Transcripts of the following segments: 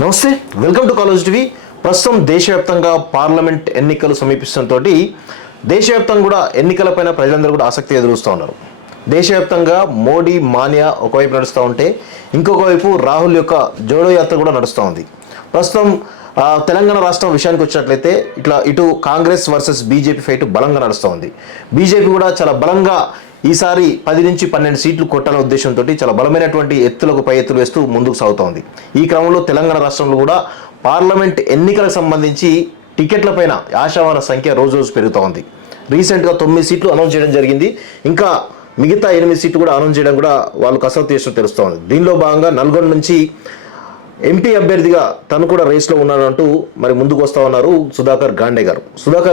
నమస్తే, welcome to college TV. ప్రస్తుతం దేశవ్యాప్తంగా పార్లమెంట్ ఎన్నికలు సమీపిస్తుంతో దేశవ్యాప్తంగా కూడా ఎన్నికలపైన ప్రజలందరూ కూడా ఆసక్తి ఎదురుస్తూ ఉన్నారు. దేశవ్యాప్తంగా మోడీ మానియా ఒకవైపు నడుస్తూ ఉంటే ఇంకొక వైపు రాహుల్ యొక్క జోడో యాత్ర కూడా నడుస్తూ ఉంది. ప్రస్తుతం తెలంగాణ రాష్ట్రం విషయానికి వచ్చినట్లయితే ఇటు కాంగ్రెస్ వర్సెస్ బీజేపీ ఫైట్ బలంగా నడుస్తూ ఉంది. బీజేపీ కూడా చాలా బలంగా ఈసారి 10 నుంచి 12 సీట్లు కొట్టాలనే ఉద్దేశంతో చాలా బలమైనటువంటి ఎత్తులకు పై ఎత్తులు వేస్తూ ముందుకు సాగుతోంది. ఈ క్రమంలో తెలంగాణ రాష్ట్రంలో కూడా పార్లమెంట్ ఎన్నికలకు సంబంధించి టికెట్లపైన ఆశావాహుల సంఖ్య రోజు రోజు పెరుగుతూ ఉంది. రీసెంట్గా 9 సీట్లు అనౌన్స్ చేయడం జరిగింది. ఇంకా మిగతా 8 సీట్లు కూడా అనౌన్స్ చేయడం కూడా వాళ్ళు కసరత్తు చేసినట్టు తెలుస్తోంది. దీనిలో భాగంగా నల్గొండ నుంచి ఎంపీ అభ్యర్థిగా తను కూడా రేస్లో ఉన్నాడంటూ మరి ముందుకు వస్తూ ఉన్నారు సుధాకర్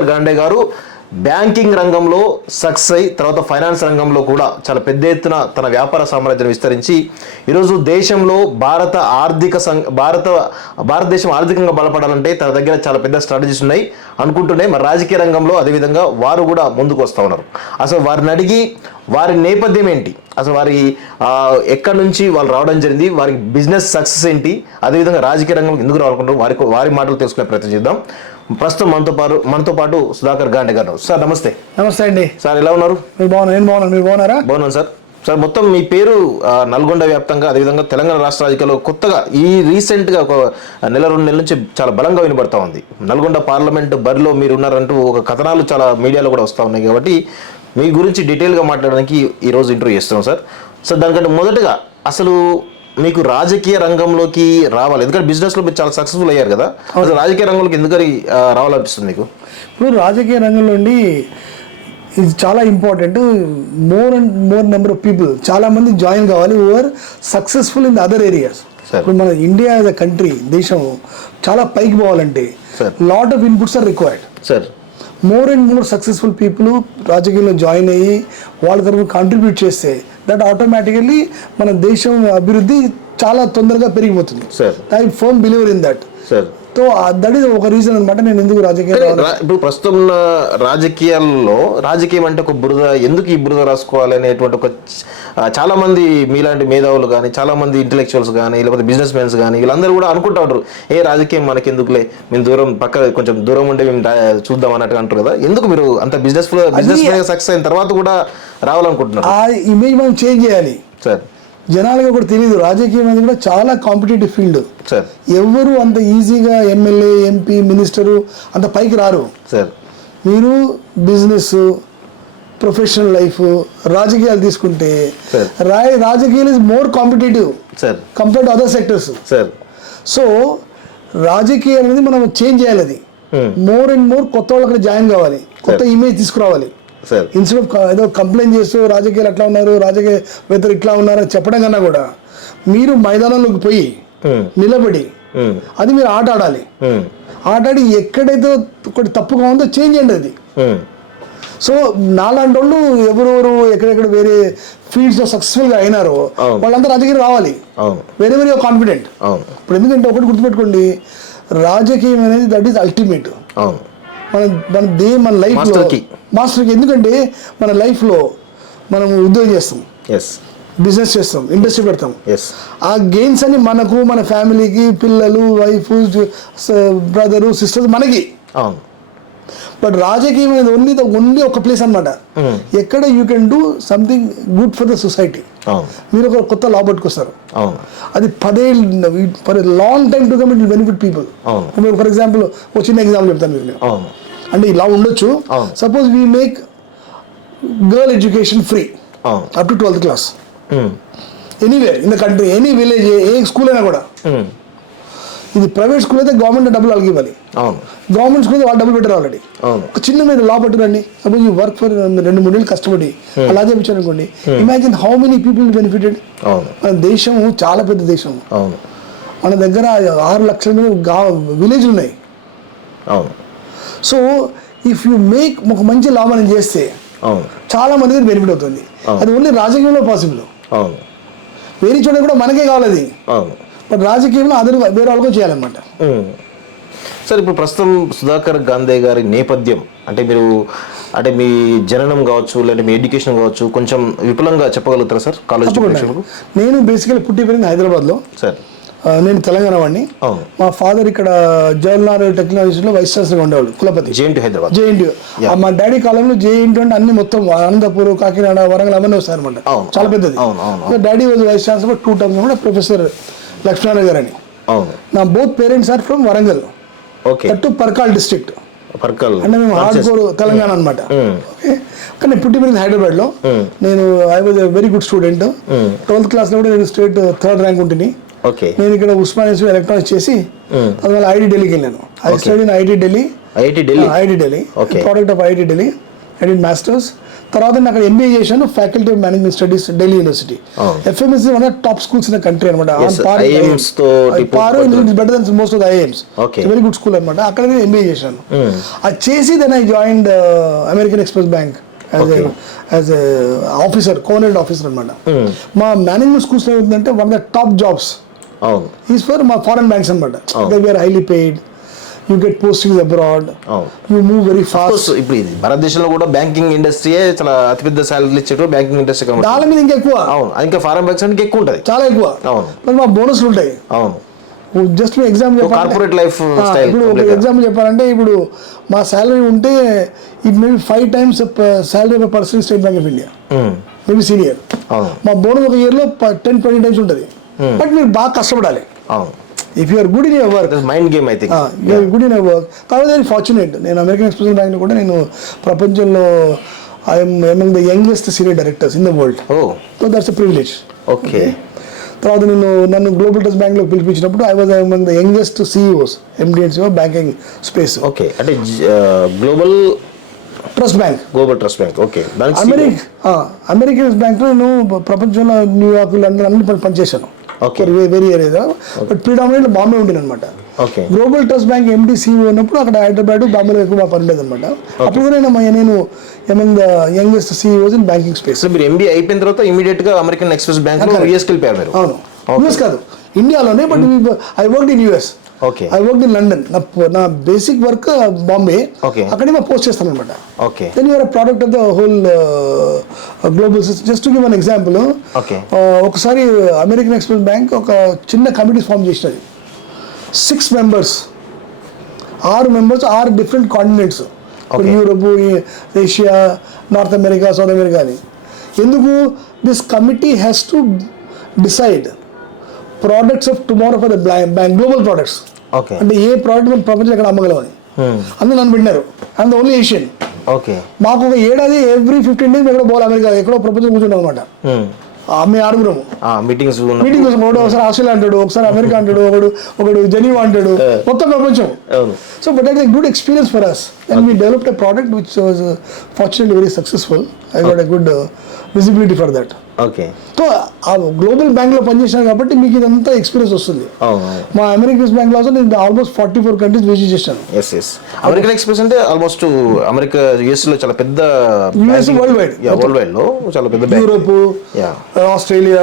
గాండే గారు బ్యాంకింగ్ రంగంలో సక్సెస్ అయి తర్వాత ఫైనాన్స్ రంగంలో కూడా చాలా పెద్ద ఎత్తున తన వ్యాపార సామ్రాజ్యాన్ని విస్తరించి ఈరోజు దేశంలో భారతదేశం ఆర్థికంగా బలపడాలంటే తన దగ్గర చాలా పెద్ద స్ట్రాటజీస్ ఉన్నాయి అనుకుంటూనే మరి రాజకీయ రంగంలో అదేవిధంగా వారు కూడా ముందుకు వస్తూ ఉన్నారు. అసలు వారిని అడిగి వారి నేపథ్యం ఏంటి, అసలు వారి ఎక్కడి నుంచి వాళ్ళు రావడం జరిగింది, వారికి బిజినెస్ సక్సెస్ ఏంటి, అదేవిధంగా రాజకీయ రంగంలో ఎందుకు రావాలనుకుంటారు వారి మాటలు తెలుసుకునే ప్రయత్నం చేద్దాం. ప్రస్తుతం మనతో పాటు సుధాకర్ గాండే గారు. సార్ నమస్తే. నమస్తే అండి. సార్ ఎలా ఉన్నారు? నేను బాగున్నాను, మీరు బాగున్నారా? బాగున్నాను సార్. సార్ మొత్తం మీ పేరు నల్గొండ వ్యాప్తంగా అదేవిధంగా తెలంగాణ రాష్ట్ర రాజకీయాల్లో కొత్తగా ఈ రీసెంట్గా ఒక నెల 2 నెలల నుంచి చాలా బలంగా వినబడతా ఉంది. నల్గొండ పార్లమెంట్ బరిలో మీరు ఉన్నారంటూ ఒక కథనాలు చాలా మీడియాలో కూడా వస్తూ ఉన్నాయి. కాబట్టి మీ గురించి డీటెయిల్గా మాట్లాడడానికి ఈరోజు ఇంటర్వ్యూ చేస్తున్నాం సార్. సార్ దానికంటే మొదటగా అసలు మీకు రాజకీయ రంగంలోకి రావాలి, ఎందుకంటే బిజినెస్లో మీరు చాలా సక్సెస్ఫుల్ అయ్యారు కదా, అసలు రాజకీయ రంగంలోకి ఎందుకని రావాలనిపిస్తుంది మీకు? ఇప్పుడు రాజకీయ రంగంలో ఇది చాలా important. More and more number of people, చాలా మంది జాయిన్ కావాలి over successful in the other areas. ఇప్పుడు మన ఇండియా యాజ్ అ కంట్రీ, దేశం చాలా పైకి పోవాలంటే lot of inputs are required. Sir more and more successful people రాజకీయంలో జాయిన్ అయ్యి వాళ్ళ తరఫున కాంట్రిబ్యూట్ చేస్తే దట్ ఆటోమేటికల్లీ మన దేశం అభివృద్ధి చాలా తొందరగా పెరిగిపోతుంది. I firm believer in that. So that is ఒక రీజన్ అనమాట నేను ఎందుకు ఇప్పుడు ప్రస్తుతం రాజకీయాల్లో రాజకీయం అంటే ఒక బురద, ఎందుకు ఈ బురద రాసుకోవాలి అనేటువంటి ఒక చాలా మంది మీలాంటి మేధావులు కానీ చాలా మంది ఇంటెలెక్చువల్స్ కానీ లేకపోతే బిజినెస్ మెన్స్ కానీ వీళ్ళందరూ కూడా అనుకుంటా ఉంటారు, ఏ రాజకీయం మనకి ఎందుకులే, మేము కొంచెం దూరం ఉంటే మేము చూద్దాం అన్నట్టు అంటారు కదా. ఎందుకు మీరు అంత బిజినెస్ సక్సెస్ అయిన తర్వాత కూడా రావాలనుకుంటున్నారు? ఆ ఇమేజ్ మనం చేంజ్ చేయాలి సార్. జనాలకి కూడా తెలియదు, రాజకీయం అనేది కూడా చాలా కాంపిటేటివ్ ఫీల్డ్. సార్ ఎవరు అంత ఈజీగా ఎమ్మెల్యే, ఎంపీ, మినిస్టరు అంత పైకి రారు. సార్ మీరు బిజినెస్, ప్రొఫెషనల్ లైఫ్, రాజకీయాలు తీసుకుంటే రాజకీయాలు is more competitive compared to other sectors. So రాజకీయాలు అనేది మనం చేంజ్ చేయాలి. అది మోర్ అండ్ మోర్ కొత్త వాళ్ళు అక్కడ జాయిన్ కావాలి, కొత్త ఇమేజ్ తీసుకురావాలి. ఇన్స్టెడ్ ఆఫ్ ఏదో కంప్లైంట్ చేస్తూ రాజకీయాలు అట్లా ఉన్నారు, రాజకీయ వేత్తలు ఇట్లా ఉన్నారు అని చెప్పడం కన్నా కూడా మీరు మైదానంలోకి పోయి నిలబడి అది మీరు ఆట ఆడాలి. ఆటాడి ఎక్కడైతే ఒకటి తప్పుగా ఉందో చేంజ్ చేయండి అది. సో నాలాంటి వాళ్ళు ఎవరెవరు ఎక్కడెక్కడ వేరే ఫీల్డ్స్ లో సక్సెస్ఫుల్ గా అయినారో వాళ్ళంతా రాజకీయం రావాలి. Very very confident. ఇప్పుడు ఎందుకంటే ఒకటి గుర్తుపెట్టుకోండి, రాజకీయం అనేది దట్ ఈస్ అల్టిమేట్. మన లైఫ్ మాస్టర్కి. ఎందుకంటే మన లైఫ్లో మనం ఉద్యోగం చేస్తాం, బిజినెస్ చేస్తాం, ఇండస్ట్రీ పెడతాం. ఆ గెయిన్స్ అని మనకు, మన ఫ్యామిలీకి, పిల్లలు, వైఫ్, బ్రదరు, సిస్టర్స్ మనకి. బట్ రాజకీయం అనేది ఓన్లీ ఒక ప్లేస్ అనమాట, ఎక్కడ you can do something good for the society. మీరు ఒక కొత్త లా పట్టుకొస్తారు, అది 10 ఏళ్ళు for long time to come it will benefit people. For example ఒక చిన్న ఎగ్జాంపుల్ చెప్తాను మీకు. అంటే ఇలా ఉండొచ్చు, suppose we make girl education free up to 12th class anywhere in the country, any village, A school అయినా కూడా. ఇది ప్రైవేట్ స్కూల్ అయితే గవర్నమెంట్ డబ్బులు వాళ్ళకి ఇవ్వాలి, గవర్నమెంట్ స్కూల్ వాళ్ళు డబ్బులు పెట్టారు ఆల్రెడీ. ఒక చిన్న మీరు లా పట్టురండి, సపోజ్ యూ వర్క్ ఫర్ 2-3 ఏళ్ళు కష్టపడి అలా చేయించారు అనుకోండి, imagine how many people benefited. మన దేశం చాలా పెద్ద దేశం, మన దగ్గర 6 లక్షల విలేజ్లు ఉన్నాయి. సో ఇఫ్ యూ మేక్ ఒక మంచి లా మనం చేస్తే చాలా మంది బెనిఫిట్ అవుతుంది. అది ఓన్లీ రాజకీయంలో పాసిబుల్, వేరే చోట కూడా మనకే కావాలి అది. బట్ రాజకీయంలో వేరే వాళ్ళకు చేయాలన్నమాట. సార్ ఇప్పుడు ప్రస్తుతం సుధాకర్ గాంధీ గారి నేపథ్యం అంటే మీ జననం కావచ్చు లేదంటే మీ ఎడ్యుకేషన్ కావచ్చు కొంచెం విపులంగా చెప్పగలుగుతారా సార్? కాలేజ్ నేను బేసికలీ పుట్టి పెరిగింది హైదరాబాద్లో. సార్ నేను తెలంగాణ వాడిని. అవును. మా ఫాదర్ ఇక్కడ జవహర్లాల్ టెక్నాలజీలో వైస్ ఛాన్సలర్గా ఉండేవాళ్ళు, కులపతి. జేఎన్టీ హైదరాబాద్. జేఎన్టీ. మా డాడీ కాలంలో జేఎన్టీ అంటే అన్ని మొత్తం అనంతపూర్, కాకినాడ, వరంగల్ అవన్నీ వస్తారనమాట. చాలా పెద్దది. Daddy was vice chancellor 2 terms కూడా ప్రొఫెసర్ లక్ష్మీనారాయణ గారు అని. నా both parents are from Warangal. That Parkal district. అంటే మేము హార్డ్కోర్ తెలంగాణ అనమాట. కానీ పుట్టి పెరిగింది హైదరాబాద్ లో. నేను I was a very good student. 12th class లో కూడా నేను స్టేట్ 3rd rank ఉంటుంది. నేను ఇక్కడ ఉస్మానియా ఎలక్ట్రానిక్స్ చేసి తర్వాత ఐఐటి ఢిల్లీకి వెళ్ళాను. I study in IIT Delhi. Product of IIT Delhi. I did masters. తర్వాత నేను అక్కడ ఎంబీఏ చేశాను, faculty of management studies, Delhi university. FMS one of top schools in the country అనమాట. Better than most of the IIMs. Very good school అనమాట. అక్కడ నేను MBA చేశాను. అది చేసి then I joined American Express bank as a officer, coordinate officer అనమాట. మా management schools ఏమిటంటే one of the top jobs is for మా ఫారెన్ బ్యాంక్స్ అనమాట. They are highly paid. You get postings abroad. You move very fast. ఇప్పుడు ఇది భారతదేశంలో కూడా banking ఇండస్ట్రీయే చాలా అతిపెద్ద సాలరీలు ఇచ్చేటప్పుడు బ్యాంకింగ్ ఇండస్ట్రీ కాబట్టి దాని మీద ఇంకా ఎక్కువ. అవును, ఇంకా ఫారెన్ బ్యాంక్స్ అంటే ఎక్కువ ఉంటుంది, చాలా ఎక్కువ. అవును. మరి మా బోనస్లు ఉంటాయి. అవును. జస్ట్ మీ ఎగ్జామ్ కార్పొరేట్ లైఫ్ స్టైల్. ఇప్పుడు ఎగ్జాంపుల్ చెప్పాలంటే ఇప్పుడు మా సాలరీ ఉంటే it maybe 5 times salary of person state bank of India, maybe senior. మా బోనస్ ఒక ఇయర్ లో 10-20 times ఉంటుంది. బట్ మీరు బాగా కష్టపడాలి. If you are good in your work, that's mind game, I think. You are good in your work. కాబట్టి very fortunate. నేను American Express bank కూడా నేను ప్రపంచంలో I'm among the youngest senior directors in the world. So that's a privilege. Okay. తర్వాత నన్ను global trust bank లో పిలిపించినప్పుడు I was among the youngest CEOs, Indians banking space. Okay. అంటే global trust bank. Global trust bank. Okay. American bank లో నేను ప్రపంచంలో new York, London అన్ని పనిచేశాను. Very area. But predominant Bombay ఉంటుంది అనమాట. గ్లోబల్ ట్రస్ట్ బ్యాంక్ ఎండి సిఇఓ ఉన్నప్పుడు అక్కడ హైదరాబాద్, బాంబేలో ఎక్కువ మా పని లేదనమాట. అప్పుడు కూడా నేను among the youngest CEOs in banking space. మీరు ఎంబీఏ అయిపోయిన తర్వాత ఇమీడియట్ గా అమెరికన్ ఎక్స్ప్రెస్ బ్యాంక్ లో యూఎస్ కి వెళ్ళిపోయారు. అవును, యూఎస్ కాదు, ఇండియాలోనే. But I worked in US. I work in London. నా బేసిక్ వర్క్ బాంబే. అక్కడే మా పోస్ట్ చేస్తాను అనమాట. Then you're product of the whole global system. Just to give one example, ఒకసారి అమెరికన్ ఎక్స్ప్రెస్ బ్యాంక్ ఒక చిన్న కమిటీ ఫామ్ చేసినది. 6 members, 6 members, 6 different continents. Europe, Asia, north America, south America అని. ఎందుకు? This committee has to decide products of tomorrow for the bank, global products. అంటే ఏ product మనం ప్రపంచంలో ఎక్కడ అమ్మగలం అని. అందులో నన్ను పెట్టినారు. I'm the only Asian. మాకు ఒక ఏడాది ఎవ్రీ 15 days ఎక్కడో పోవాలి అమెరికా, ఎక్కడో ప్రపంచం కూర్చుంటాం అనమాట. మీ 6 మీటింగ్స్. ఒకసారి ఆస్ట్రేలియా అంటాడు, ఒకసారి అమెరికా అంటాడు, ఒకడు జెనీవా అంటాడు, మొత్తం ప్రపంచం. So but that is a good experience for us, and we developed a product which was fortunately very successful. I got a good visibility for that. So ఆ global bank లో పనిచేసాను కాబట్టి మీకు ఇదంతా ఎక్స్పీరియన్స్ వస్తుంది. మా అమెరికన్ బ్యాంక్ లో నేను almost 44 countries visit చేశాను. అమెరికన్ ఎక్స్ప్రెస్ అంటే ఆల్మోస్ట్ అమెరికా, యుఎస్ లో చాలా పెద్ద, యుఎస్ వరల్డ్ వైడ్ లో చాలా పెద్ద, యూరోప్, ఆస్ట్రేలియా.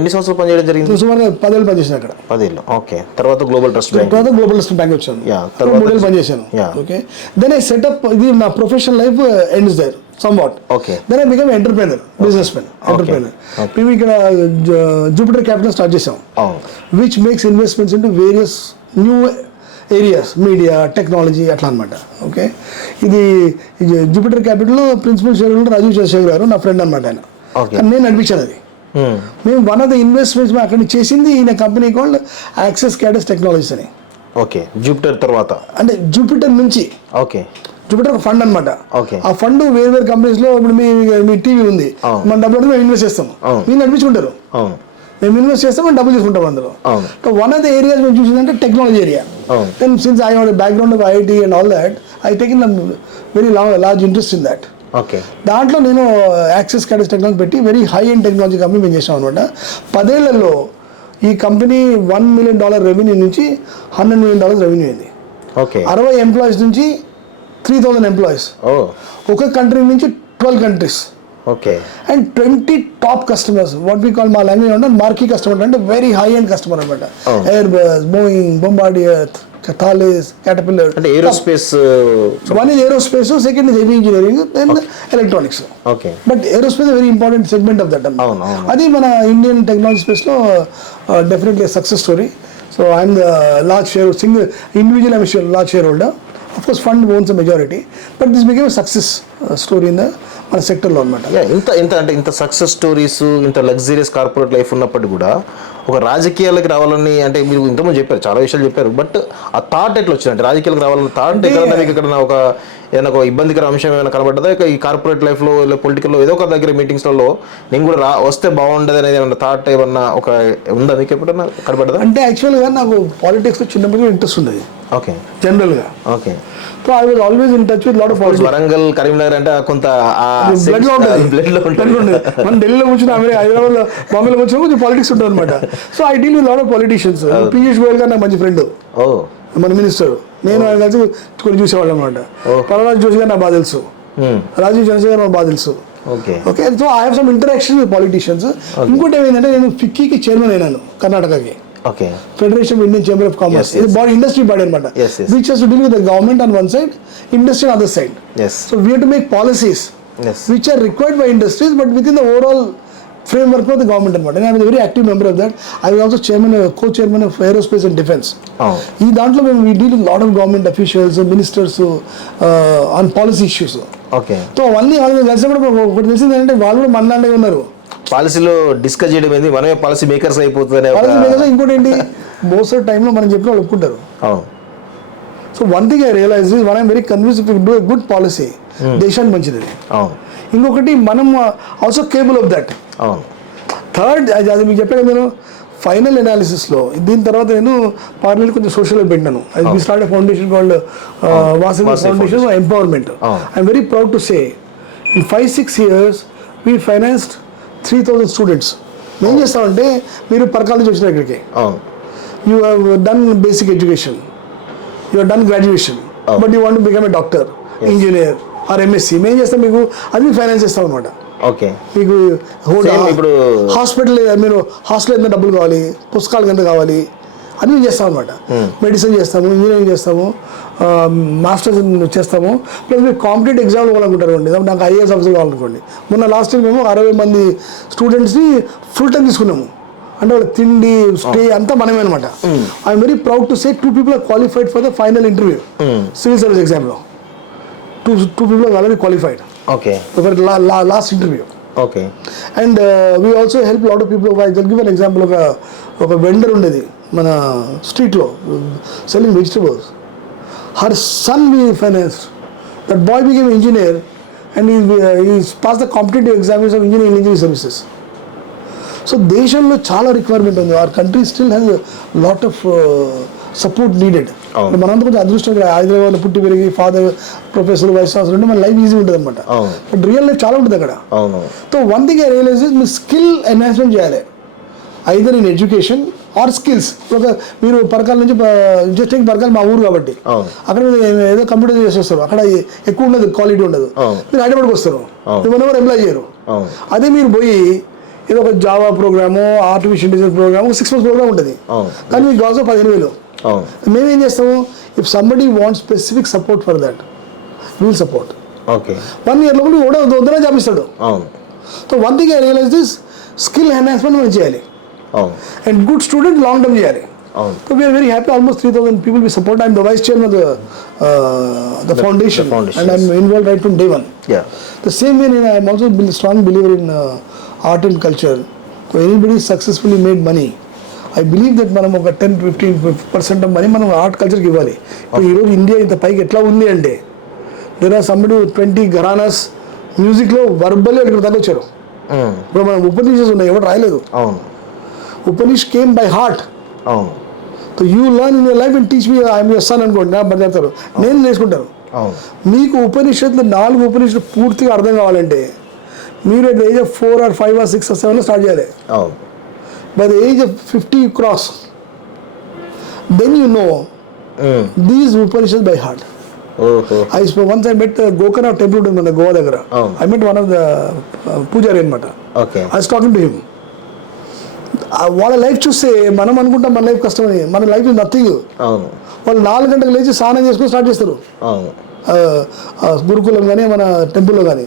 ఎన్ని సంవత్సరాలు పనిచేయడం జరిగింది? సుమారు 10 ఏళ్ళు పనిచేసాను అక్కడ. 10 ఏళ్ళు. ఓకే. తర్వాత గ్లోబల్ ట్రస్ట్ బ్యాంక్, తర్వాత గ్లోబల్ ట్రస్ట్ బ్యాంక్ వచ్చాను. 3 ఏళ్ళు పనిచేశాను. ఓకే. దెన్ ఐ సెటప్, ఇది నా professional life ends there somewhat. Then I became entrepreneur, businessman, entrepreneur. మేము ఇక్కడ జూపిటర్ క్యాపిటల్ స్టార్ట్ చేసాం, which makes investments into various new areas, media, technology అట్లా అనమాట. ఓకే. ఇది Jupiter capital principal share holder Rajeev Chandrasekhar garu నా friend అనమాట. ఆయన నేను నడిపించాను అది. మేము వన్ ఆఫ్ ద ఇన్వెస్ట్మెంట్స్ అక్కడ చేసింది ఈయన కంపెనీ కాల్డ్ యాక్సెస్ క్యాడస్ టెక్నాలజీస్ అని. ఓకే. జూపిటర్ తర్వాత అంటే జూపిటర్ నుంచి. ఓకే. జూపిటర్ ఒక ఫండ్ అనమాట. ఆ ఫండ్ వేరే కంపెనీస్ లో ఇప్పుడు మీ టీవీ ఉంది, మన డబ్బులు మేము ఇన్వెస్ట్ చేస్తాం, మీరు నడిపించుకుంటారు, మేము ఇన్వెస్ట్ చేస్తాం, మేము డబ్బులు తీసుకుంటాం అందులో. వన్ ఆఫ్ ద ఏరియాస్ మేము చూసిందంటే technology area. Then since I have background of IIT and all that, I taken very large interest in that. దాంట్లో నేను యాక్సెస్ క్యాడస్ టెక్నాలజీ పెట్టి very high and technology company మేము చేసాం అనమాట. 10 ఏళ్లలో ఈ కంపెనీ $1 million రెవెన్యూ నుంచి $100 million రెవెన్యూ అయింది. 60 ఎంప్లాయీస్ నుంచి 3,000 ఎంప్లాయీస్. ఒక కంట్రీ నుంచి 12 countries. And 20 top customers, what we call మా లాంగ్వేజ్ అంటే మార్కీ కస్టమర్, అంటే వెరీ హై ఎండ్ కస్టమర్ అనమాట. Airbus, Boeing, Bombardier, Thales, Caterpillar. అంటే aerospace. One is aerospace, second is heavy engineering, then electronics. But aerospace very important segment of that. అది మన Indian technology space లో definitely success story. So I'm the large share, single individual, I'm a large shareholder. Of course, fund owns a majority, but this became a success story in the మన సెక్టర్లో అనమాట. ఇంత success stories, ఇంత luxurious corporate life ఉన్నప్పటికీ కూడా ఒక రాజకీయాలకు రావాలని, అంటే మీరు ఇంతకుముందు చెప్పారు, చాలా విషయాలు చెప్పారు, బట్ ఆ థాట్ ఎట్లా వచ్చిందంటే రాజకీయాలకు రావాలని థాట్ ఎక్కడ మీకు ఇక్కడ ఏదైనా ఒక ఇబ్బందికర అంశం ఏమైనా కనబడ్డదా ఈ కార్పొరేట్ లైఫ్లో పొలిటికల్లో ఏదో ఒక దగ్గర మీటింగ్స్లలో నేను కూడా వస్తే బాగుండదు అనేది ఏమన్నా థాట్ ఏమన్నా ఒక ఉందా మీకు ఎప్పుడన్నా కనబడ్డదా? అంటే యాక్చువల్గా నాకు పాలిటిక్స్లో చిన్నప్పుడు ఇంట్రెస్ట్ ఉండేది. ఓకే, జనరల్గా. Okay. So I was always in touch with lot of politics. Warangal, Karimnagar అంటే కొంత బ్లడ్ లో ఉంటుంది. మన ఢిల్లీలో కూర్చున్నా, హైదరాబాద్లో, బాంబేలో కూర్చున్నా కొంచెం పాలిటిక్స్ ఉంటుంది అనమాట. So I deal with lot of politicians. Piyush Goyal గారు నాకు మంచి ఫ్రెండ్, మన మినిస్టర్. నేను ఆయన కలిసి కొన్ని చూసేవాళ్ళం అనమాట. పరరాజ్ జోషి గారు నాకు బాగా తెలుసు, రాజీవ్ చంద్రశేఖర్ గారు నాకు బాగా తెలుసు. Okay. So I have some interaction with politicians. ఇంకోటి ఏమైందంటే నేను ఫిక్కీకి చైర్మన్ అయినాను, కర్ణాటకకి. Okay. Federation of Indian Chamber of Commerce. Yes, yes. It's body industry body anamata. Yes, yes. Which has to deal with the government on one side, industry on the other side. Yes. So we have to make policies, yes, which are required by industries, but within the overall framework of the government anamata. And I am a very active member of that. I was also co-chairman of Aerospace and Defence. Ee dantlo we deal with a lot of government officials, ministers on policy issues. Okay. So అవన్నీ వాళ్ళు కలిసినప్పుడు ఒకటి తెలిసింది ఏంటంటే వాళ్ళు కూడా మనలాంటివి ఉన్నారు. పాలసీలో డిస్కస్ చేయడం ఏంది, మనమే పాలసీ మేకర్స్ అయిపోతుంది. ఇంకోటి ఏంటి, మోస్ట్ ఆఫ్ టైంలో మనం చెప్పిన వాళ్ళు ఒప్పుకుంటారు. So one thing I realise is one I'm very convince if you do a good policy, దేశానికి మంచిది. ఇంకొకటి మనం also capable of that. Third, అది మీకు చెప్పాను నేను ఫైనల్ ఎనాలిసిస్లో, దీని తర్వాత నేను పార్లమెంట్ కొంచెం సోషల్ పెట్టినాను. We start a foundation called Vasavi foundation for empowerment. I'm very proud to say in 5-6 years we financed 3,000 students. ఏం చేస్తామంటే, మీరు పరకాల నుంచి వచ్చిన ఇక్కడికి, you have done basic education, you have done graduation, but you want to become a doctor, engineer or MSc. మేము చేస్తాం, మీకు అది ఫైనాన్స్ చేస్తాం అనమాట. ఓకే. మీకు ఇప్పుడు హాస్పిటల్, మీరు హాస్టల్ ఎంత డబ్బులు కావాలి, పుస్తకాలకు ఎంత కావాలి, అన్నీ చేస్తాం అనమాట. మెడిసిన్ చేస్తాము, ఇంజనీరింగ్ చేస్తాము, మాస్టర్స్ చేస్తాము. ప్లస్ మీరు కాంపిటేటివ్ ఎగ్జామ్లు కావాలనుకుంటారు అండి, నాకు ఐఏఎస్ ఆఫీసర్ కావాలనుకోండి. మొన్న లాస్ట్ టైం మేము 60 మంది స్టూడెంట్స్ని ఫుల్ టైం తీసుకున్నాము. అంటే వాళ్ళ తిండి, స్టే అంతా మనమే అనమాట. I'm very proud to say 2 people are qualified for the final interview, civil service ఎగ్జామ్లో. 2 people are already qualified. Okay. For last interview. Okay. And we also help a lot of people. I will give an example of a vendor ఉండేది మన స్ట్రీట్లో selling vegetables. Her son we financed. That boy became an engineer and he passed the competitive exams of engineering services. So దేశంలో చాలా requirement ఉంది. Our country still has a lot of support needed. మనంతా కొంచెం అదృష్టం, హైదరాబాద్లో పుట్టి పెరిగి father professor, vice chancellor ఉంటే మన లైఫ్ ఈజీ ఉంటుంది అనమాట. బట్ రియల్ లైఫ్ చాలా ఉంటుంది అక్కడ. So one thing I realise is, మీరు స్కిల్ ఎన్హాన్స్మెంట్ చేయాలి, either in education or skills. మీరు పరకాల నుంచి జస్ట్ పరకాల మా ఊరు కాబట్టి అక్కడ ఏదో కంప్యూటర్ చేసి వస్తారు, అక్కడ ఎక్కువ ఉండదు, క్వాలిటీ ఉండదు. మీరు హైదరాబాద్కి వస్తారు, మీరు ఎవరు ఎంప్లాయ్ చేయరు. అదే మీరు పోయి ఏదో ఒక Java program, artificial intelligence program, 6 months program ఉంటుంది, కానీ మీకు కావాల్సిన 15,000. మేమేం చేస్తాము, if somebody want specific support for that, will support. 1 year లోపల కూడా వద్దనే జాబ్ ఇస్తాడు. So one thing I realise this, skill enhancement మనం చేయాలి, and good student long term చేయాలి. So we are very happy. Almost 3,000 people we support. I am the vice chairman of the foundation, and I am involved right from day one. Yeah. The same way, I am also a strong believer in art and culture. So anybody successfully made money, I believe that మనం ఒక 10-15% of money మనం art కల్చర్కి ఇవ్వాలి. ఇప్పుడు ఈరోజు India ఇంత పైకి ఎట్లా ఉంది అంటే, దేర్ ఆర్ సంబడి 20 ఘరానాస్ మ్యూజిక్లో వర్బల్లీ ఇక్కడ దాకా వచ్చారు. ఇప్పుడు మనం ఉపనిషత్తులు ఉన్నాయి, ఎవరు రాయలేదు. ఉపనిష్ came by heart. So you learn in your life and teach me, I'm your son అనుకోండి, నా బదిలేస్తారు, నేను నేర్చుకుంటాను. మీకు ఉపనిషత్తులు 4 ఉపనిషత్తులు పూర్తిగా అర్థం కావాలంటే మీరు at the age of 4 or 5 or 6 or 7 start చేయాలి. By the age of 50 you cross, then you know these Upanishads by heart. Once I met Gokana temple in Goa దగ్గర. I met one of the పూజారి అనమాట. I was talking to him. వాళ్ళ life చూస్తే మనం అనుకుంటాం మన life కష్టమని, మన లైఫ్ ఇస్ నథింగ్. వాళ్ళు 4 గంటలకు లేచి స్నానం చేసుకుని స్టార్ట్ చేస్తారు, గురుకులం కానీ మన టెంపుల్లో కానీ.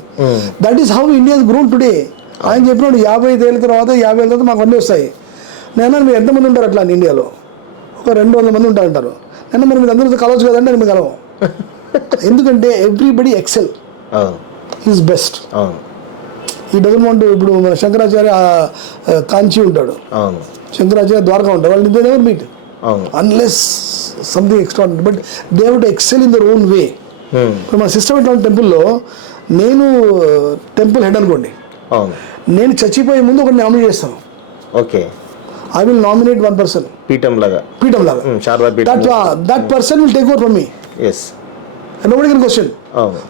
That is how India has grown today. ఆయన చెప్పినాడు 55 ఏళ్ళ తర్వాత 50 ఏళ్ళ తర్వాత మాకు అన్నీ వస్తాయి. నేను మీరు ఎంతమంది ఉంటారు అట్లా ఇండియాలో? ఒక 200 మంది ఉంటారంటారు. కానీ మరి మీరు అందరితో కలవచ్చు కదండి, నేను కలవం. ఎందుకంటే everybody excel is best. He doesn't want. ఇప్పుడు మన శంకరాచార్య కాంచి ఉంటాడు, శంకరాచార్య ద్వారకా ఉంటాడు, వాళ్ళు they never meet unless something extra. But they have to excel in their own way. ఇప్పుడు మన సిస్టమ్ ఎట్లా టెంపుల్లో, నేను టెంపుల్ హెడ్ అనుకోండి, నేను చచ్చిపోయే ముందు ఒకటి నామినేట్ చేస్తాను. Okay, I will nominate one person, పీఠం లాగా. That person will take over from me. Nobody can question.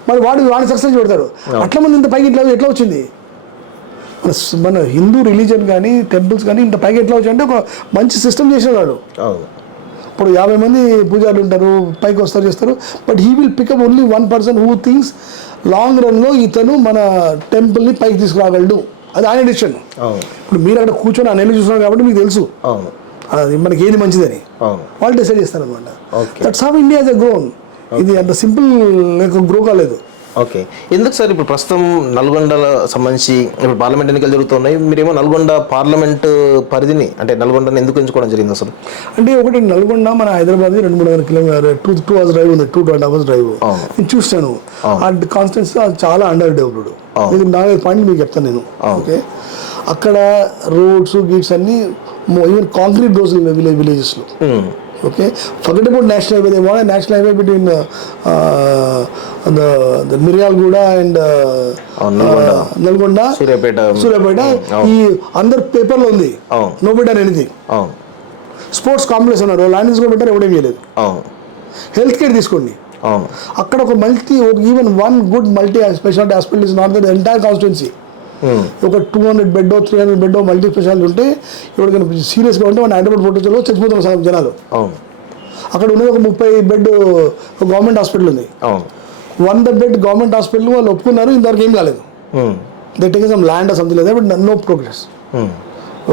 మరి వాడిని సక్సెస్ పెడతారు. అట్లా మంది ఇంత పైకి ఎట్లా వచ్చింది? మన హిందూ రిలీజన్ కానీ టెంపుల్స్ కానీ ఇంత పైకి ఎట్లా వచ్చి అంటే ఒక మంచి సిస్టమ్ చేసేవాడు. ఇప్పుడు 50 మంది పూజారులు ఉంటారు, పైకి వస్తారు చేస్తారు. But he will pick up only one person who thinks long రన్లో ఇతను మన టెంపుల్ని పైకి తీసుకురాగలడు. అది ఆయన డిసిషన్. ఇప్పుడు మీరు అక్కడ కూర్చొని ఆ నెల చూస్తున్నారు కాబట్టి మీకు తెలుసు అది మనకి ఏది మంచిదని. వాళ్ళు డిసైడ్ చేస్తారు అనమాట. That's how India has grown. ఇది అంత సింపుల్ గ్రో కాలేదు. ఓకే, ఎందుకు సార్ ఇప్పుడు ప్రస్తుతం నల్గొండలో సంబంధించి ఇప్పుడు పార్లమెంట్ ఎన్నికలు జరుగుతున్నాయి, మీరేమో నల్గొండ పార్లమెంట్ పరిధిని అంటే నల్గొండని ఎందుకు ఎంచుకోవడం జరిగింది అసలు? అంటే ఒకటి, నల్గొండ మన హైదరాబాద్ 200-300 కిలోమీటర్ 2 hours డ్రైవ్ ఉంది, 2.5 hours డ్రైవ్. నేను చూస్తాను ఆ కాన్స్టిట్యున్సీ చాలా అండర్ డెవలప్డ్. 4 పాయింట్లు మీకు చెప్తాను నేను. ఓకే, అక్కడ రోడ్స్ గీట్స్ అన్ని ఈవెన్ కాంక్రీట్ రోడ్స్ విలేజెస్లో. Okay, forget about national highway. They want a national highway between the Miryalguda and Nalgonda, Suryapeta. ఈ అందరు పేపర్లో ఉంది. No better anything. Sports complex ఉన్నారు, ల్యాండ్ తీసుకోవడం బెటర్, ఎవడేం చేయలేదు. హెల్త్ కేర్ తీసుకోండి, అక్కడ ఒక even one good multi speciality hospital is not the entire constituency. ఒక 200 బెడ్ 300 బెడ్ మల్టీ స్పెషాలిటీ ఉంటే ఎవరికైనా సీరియస్గా ఉంటే మన హైదరాబాద్ ఫోటోలో చచ్చిపోతున్నారు జనాలు. అక్కడ ఉన్నది ఒక 30 బెడ్ గవర్నమెంట్ హాస్పిటల్ ఉంది. 100 బెడ్ గవర్నమెంట్ హాస్పిటల్ వాళ్ళు ఒప్పుకున్నారు, ఇంతవరకు ఏం కాలేదు. They take some land or something like that, but no progress.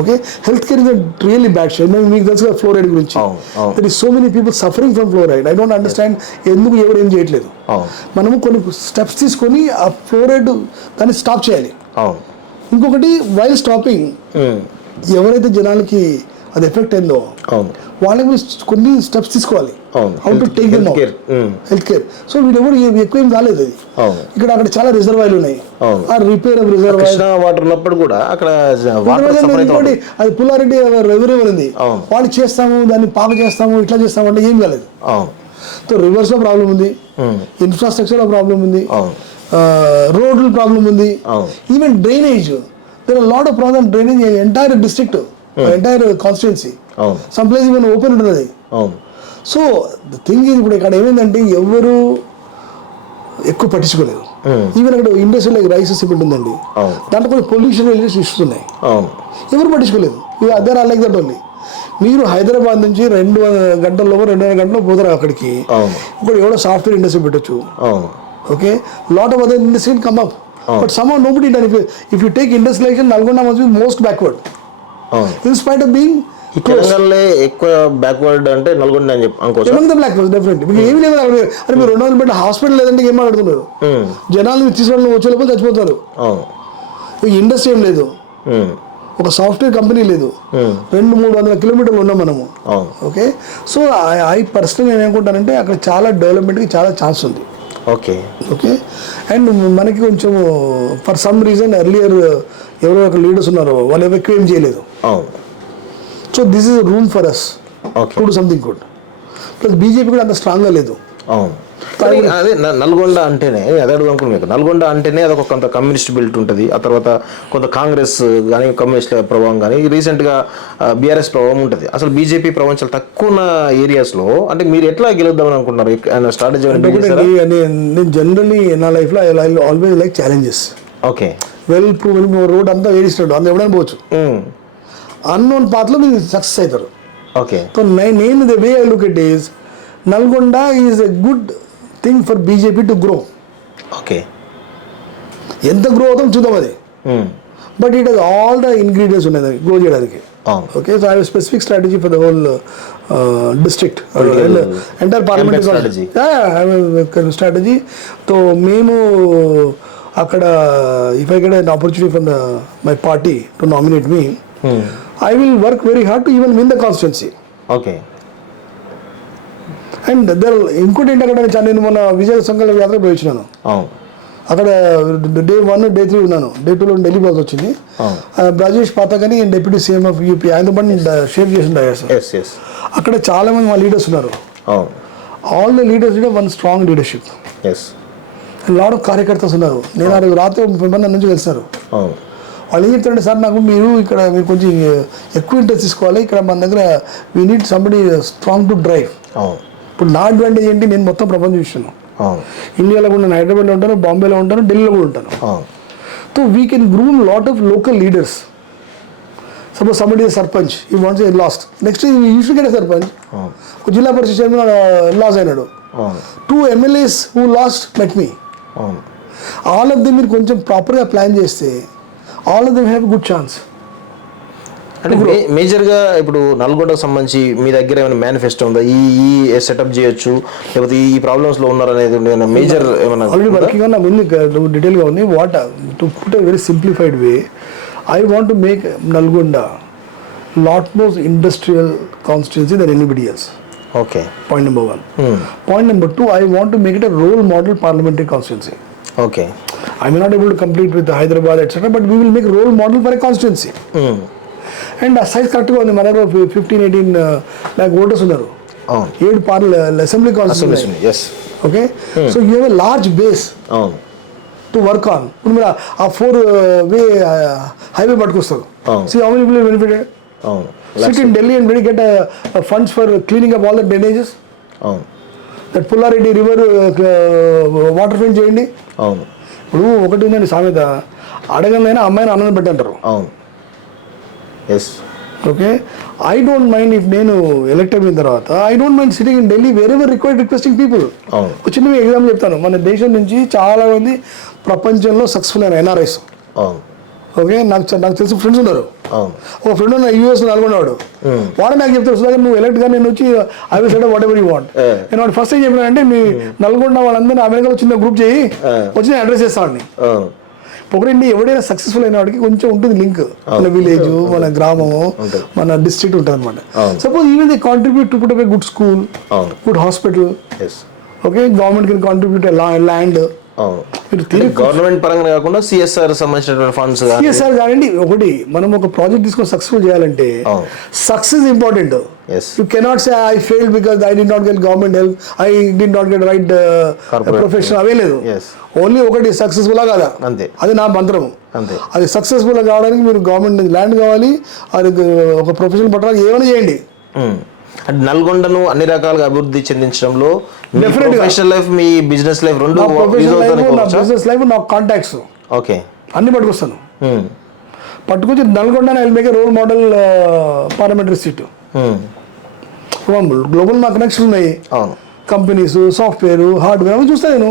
Okay, health care is really bad share. మీకు తెలుసు కదా ఫ్లోరైడ్ గురించి. There is so many people suffering from fluoride. I don't understand ఎందుకు ఎవరు ఏం చేయట్లేదు. మనము కొన్ని స్టెప్స్ తీసుకొని ఆ ఫ్లోరైడ్ దాన్ని స్టాప్ చేయాలి. ఇంకొకటి, వైల్ స్టాపింగ్ ఎవరైతే జనాలకి అది ఎఫెక్ట్ అయిందో వాళ్ళకి కొన్ని స్టెప్స్ తీసుకోవాలి. How to take them health care. So వీళ్ళెవరు ఎక్కువ ఏం కాలేదు. అది ఇక్కడ అక్కడ చాలా రిజర్వాయర్లు ఉన్నాయి. ఆ రిపేర్ ఆఫ్ రిజర్వాయర్ వాటర్ ఉన్నప్పుడు కూడా అక్కడ అది పుల్లారెడ్డి రివర్ ఉంది, వాళ్ళు చేస్తాము దాన్ని పాక చేస్తాము ఇట్లా చేస్తాము అంటే ఏం కాలేదు. సో రివర్స్ లో ప్రాబ్లం ఉంది, ఇన్ఫ్రాస్ట్రక్చర్ లో ప్రాబ్లం ఉంది, రోడ్ల ప్రాబ్లం ఉంది, even drainage. There are lot of problem drainage entire district, entire constituency. Some place even open ఉంటుంది. సో ద థింగ్ ఈజ్, ఇప్పుడు ఇక్కడ ఏమైందంటే ఎవరు ఎక్కువ పట్టించుకోలేదు. ఈవెన్ అక్కడ ఇండస్ట్రీ లైక్ రైస్ సిమెంట్ ఉందండి, దాంట్లో కొన్ని పొల్యూషన్ ఇష్యూస్ ఉన్నాయి, ఎవరు పట్టించుకోలేదు. అదే లైక్ దట్ ఓన్లీ. మీరు హైదరాబాద్ నుంచి 200 గంటల్లో పోతారు అక్కడికి. ఇప్పుడు ఎవడో సాఫ్ట్వేర్ ఇండస్ట్రీ పెట్టచ్చు. Okay, lot of other industries come up, but somehow nobody done. If you take industrialization, Nalgonda must be most backward. In spite of being తెలంగాణలో ఎక్కువ బ్యాక్వర్డ్ అంటే నల్గొండ అని చెప్పి అనుకోవచ్చు. among the blackwards definitely. మీకు ఏమి లేదు అరే, మీరు 200 బెడ్ హాస్పిటల్ లేదంటే ఏం మాట్లాడుతున్నారు? జనాలు తీసుకొని వచ్చే లోపల చచ్చిపోతారు. ఇండస్ట్రీ ఏం లేదు, ఒక సాఫ్ట్వేర్ కంపెనీ లేదు, 200-300 కిలోమీటర్లు ఉన్నాం మనము. ఓకే, సో ఐ పర్సనల్ ఏమనుకుంటానంటే అక్కడ చాలా డెవలప్మెంట్కి చాలా ఛాన్స్ ఉంది. ఓకే ఓకే, అండ్ మనకి కొంచెం ఫర్ సమ్ రీజన్ ఎర్లియర్ ఎవరో ఒక లీడర్స్ ఉన్నారు, వాళ్ళు ఎక్కువ ఏం చేయలేదు. So this is room for us to do something good. Plus BJP కూడా అంత స్ట్రాంగ్గా లేదు. అదే నల్గొండ అంటేనే అదే అడుగునుకున్నాను మీకు. నల్గొండ అంటేనే అదొక కొంత కమ్యూనిస్ట్ బెల్ట్ ఉంటుంది, ఆ తర్వాత కొంత కాంగ్రెస్ కానీ కమ్యూనిస్ట్ ప్రభావం కానీ రీసెంట్గా బీఆర్ఎస్ ప్రభావం ఉంటుంది. అసలు బీజేపీ ప్రభావం చాలా తక్కువ ఉన్న ఏరియాస్లో అంటే మీరు ఎట్లా గెలుద్దామని అనుకుంటున్నారు? స్ట్రాటజీ నేను జనరల్లీ నా లైఫ్లో I always like challenges. Okay, well proven road అంతా వేడిస్తాడు, అంత ఎవడైనా పోవచ్చు. అన్నోన్ పాత్లో మీరు సక్సెస్ అవుతారు. ఓకే, సో నేను the way I look it is Nalgonda is a good thing for BJP to grow. Okay. ఎంత గ్రో అవుతాం చూద్దాం అది. But it has all the ingredients ఉన్నాయి గ్రో చేయడానికి. Okay, so I have specific strategy for the whole district entire parliament strategy. తో మేము అక్కడ if I get an opportunity from my party to nominate me, I will work very hard to even win the constituency. Okay. And ఇంకోటి ఏంటి అక్కడ నేను మొన్న విజయ సంకల్ప యాత్ర పోయి వచ్చినాను. అక్కడ డే 1 డే 3 ఉన్నాను. డే 2లో ఢిల్లీ పోవాల్సి వచ్చింది. బ్రాజేష్ పాఠక్ అని డిప్యూటీ సీఎం ఆఫ్ యూపీ, ఆయనతో పాటు షేర్ చేసిండే సార్. అక్కడ చాలా మంది మా లీడర్స్ ఉన్నారు. All the leaders one strong leadership. Lot of కార్యకర్తలు ఉన్నారు. నేను ఆ రోజు రాత్రి 30 మంది నుంచి కలిసినారు. వాళ్ళు ఏం చెప్తారంటే, సార్ నాకు మీరు కొంచెం ఎక్కువ ఇంట్రెస్ట్ తీసుకోవాలి, ఇక్కడ మన దగ్గర we need somebody strong to drive. ఇప్పుడు నా అడ్వాంటేజ్ ఏంటి, నేను మొత్తం ప్రపంచం చూస్తున్నాను. ఇండియాలో కూడా నేను హైదరాబాద్లో ఉంటాను, బాంబేలో ఉంటాను, ఢిల్లీలో కూడా ఉంటాను. So we can groom lot of local leaders. Suppose somebody is sarpanch, ఈ wants A last, next you should get a sarpanch. ఒక జిల్లా పరిషత్ చైర్మన్ లాస్ అయినాడు. 2 MLAs who lost met me. All of them మీరు కొంచెం ప్రాపర్గా ప్లాన్ చేస్తే all of them have good chance. అంటే మేజర్గా ఇప్పుడు నల్గొండకు సంబంధించి మీ దగ్గర ఏమైనా మేనిఫెస్టో ఉందా, ఈ సెటప్ చేయొచ్చు, లేకపోతే ఈ ప్రాబ్లమ్స్లో ఉన్నారనేది మేజర్ ఏమైనా? ఆల్రెడీ వర్కింగ్ ఆన్ ఉంది, డీటెయిల్గా ఉంది. What to put a very simplified way, I want to make Nalgonda lot more industrial constituency then anybody else. Okay. Point number 1. Point number 2, I want to make it a role model parliamentary constituency. Okay. I may not able to compete with Hyderabad, etc., but we will make a role model for a constituency. And a size correct గా ఉంది. మన 15-18 lakh voters ఉన్నారు. 7 assembly constituency. Yes. Okay. So you have a large base to work on. ఇప్పుడు మీరు ఆ 4-way highway పట్టుకొస్తారు. See how many people benefited? Sit in Delhi and really get funds for cleaning up all the drainages. That Pullareddy river water front చేయండి. ఇప్పుడు ఒకటి ఉందండి సామెత, అడగనైనా అమ్మాయిని అన్నం పెట్టంటారు. Okay, I don't mind if నేను ఎలక్ట్ అయిన తర్వాత I don't mind sitting in Delhi wherever required requesting people. ఒక చిన్న ఎగ్జాంపుల్ చెప్తాను. మన దేశం నుంచి చాలా మంది ప్రపంచంలో సక్సెస్ఫుల్ అయిన NRIs. ఓకే, నాకు తెలిసి ఫ్రెండ్స్ ఉన్నారు. ఒక ఫ్రెండ్ ఉన్న US నల్గొండవాడు. వాడు నాకు చెప్తాడు, సుధాకర్ నువ్వు ఎలక్ట్ గా నేను వచ్చి I will set what ever you want. నేను వాడు ఫస్ట్ ఏం చెప్పినానంటే, మీ నల్గొండ వాళ్ళందరినీ అమెరికాలో చిన్న గ్రూప్ చేయి, వచ్చి నేను అడ్రస్ చేస్తాను. ఒకటి ఎవడైనా సక్సెస్ఫుల్ అయిన వాడికి కొంచెం ఉంటుంది లింక్, మన విలేజ్, మన గ్రామము, మన డిస్ట్రిక్ట్ ఉంటుంది అనమాట. Suppose even they contribute to put up a good school, good hospital. Okay, government can contribute land. Government పరంగా కాకుండా CSR సంబంధించినటువంటి ఫండ్స్. CSR కాదండి, ఒకటి మనం ఒక ప్రాజెక్ట్ తీసుకొని సక్సెస్ఫుల్ చేయాలంటే success important. You cannot say I failed because I did not get government help, I did not get right profession, అవే లేదు. ఓన్లీ ఒకటి సక్సెస్ఫుల్ కాదా, అది నా మంత్రం. అది సక్సెస్ఫుల్ కావడానికి మీరు గవర్నమెంట్ ల్యాండ్ కావాలి, అది ఒక ప్రొఫెషన్ పట్టడానికి ఏమైనా చేయండి. అంటే నల్గొండను అన్ని రకాలుగా అభివృద్ధి చెందించడంలో ప్రొఫెషనల్ లైఫ్, మీ బిజినెస్ లైఫ్ రెండు బిజినెస్ లైఫ్, నా కాంటాక్ట్స్ ఓకే అన్ని పట్టుకొస్తాను. పట్టుకొచ్చి Nalgonda I will make a role model parliamentary seat. Global మా కనెక్షన్ ఉన్నాయి, కంపెనీస్, సాఫ్ట్వేర్, హార్డ్వేర్ అవి చూస్తాను నేను.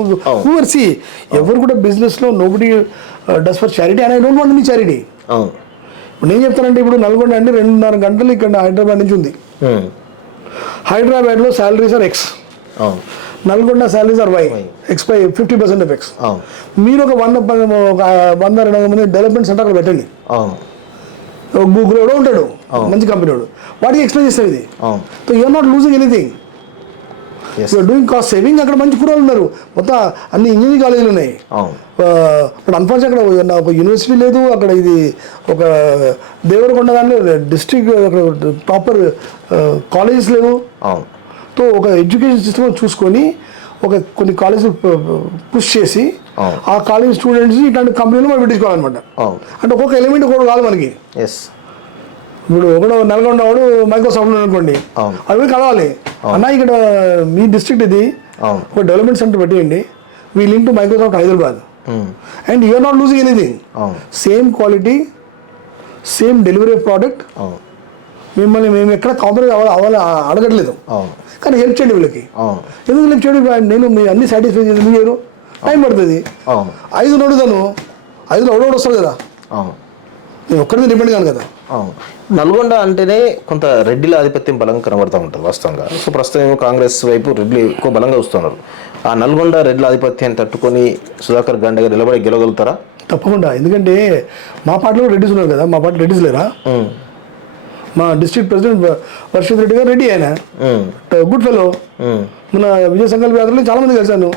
ఎవరు కూడా బిజినెస్ లో nobody does for charity and I don't want any charity. ఇప్పుడు నేను చెప్తానంటే, ఇప్పుడు నల్గొండ అంటే 2.5 గంటలు ఇక్కడ హైదరాబాద్ నుంచి ఉంది. హైదరాబాద్ లో salaries are X, Nalgonda salaries are Y, X by 50% of X. మీరు ఒక 100-200 మంది డెవలప్మెంట్ సెంటర్ అక్కడ పెట్టండి. గూగుల్ కూడా ఉంటాడు, మంచి కంపెనీ వాడు, వాటికి ఎక్స్ప్లెయిన్ చేస్తారు ఇది. So you're not losing anything, you're doing cost saving. అక్కడ మంచి కుర్రాళ్ళు ఉన్నారు, మొత్తం అన్ని ఇంజనీరింగ్ కాలేజీలు ఉన్నాయి. అక్కడ అన్ఫార్చునేట్ అక్కడ ఒక యూనివర్సిటీ లేదు, అక్కడ ఇది ఒక దేవరకొండ దాంట్లో డిస్ట్రిక్ట్ ప్రాపర్ కాలేజెస్ లేవు. సో ఒక ఎడ్యుకేషన్ సిస్టమ్ చూసుకొని కొన్ని కాలేజెస్ పుష్ చేసి ఆ కాలేజ్ స్టూడెంట్స్ ఇట్లాంటి కంపెనీలు మనం పెట్టించుకోవాలన్నమాట. అంటే ఒక్కొక్క ఎలిమెంట్ ఒకటి కాదు మనకి. ఇప్పుడు ఒకడు నల్గొండ వాడు మైక్రోసాఫ్ట్ అనుకోండి, అవి కలవాలి అన్న, ఇక్కడ మీ డిస్ట్రిక్ట్ ఇది ఒక డెవలప్మెంట్ సెంటర్ పెట్టేయండి, we link to Microsoft Hyderabad, and you're not losing anything. Same quality, same delivery product. మిమ్మల్ని మేము ఎక్కడ కాంప్రమైజ్ అడగట్లేదు, కానీ హెల్ప్ చేయండి వీళ్ళకి. ఎందుకు హెల్ప్ చేయండి, నేను మీ అన్ని సాటిస్ఫై చేసి ఎందుకు చేయరు, టైం పడుతుంది. 5 అడుగుతాను, 5లో ఒకటి వస్తుంది కదా, నేను ఒక్కడి మీద డిపెండ్ కాను కదా. నల్గొండ అంటేనే కొంత రెడ్డిల ఆధిపత్యం బలంగా కనబడుతూ ఉంటుంది వాస్తవంగా. సో ప్రస్తుతం ఏమో కాంగ్రెస్ వైపు రెడ్లు ఎక్కువ బలంగా వస్తున్నారు. ఆ నల్గొండ రెడ్ల ఆధిపత్యాన్ని తట్టుకొని సుధాకర్ గండ గారు నిలబడి గెలవగలుగుతారా? తప్పకుండా, ఎందుకంటే మా పార్టీలో రెడ్డిస్ ఉన్నారు కదా, మా పార్టీ రెడ్డిస్ లేరా? మా డిస్ట్రిక్ట్ ప్రెసిడెంట్ వర్షిత్ రెడ్డి గారు రెడ్డి, ఆయన గుడ్ ఫెలో, మన విజయ సంకల్ప యాత్రలో చాలా మంది కలిశాను.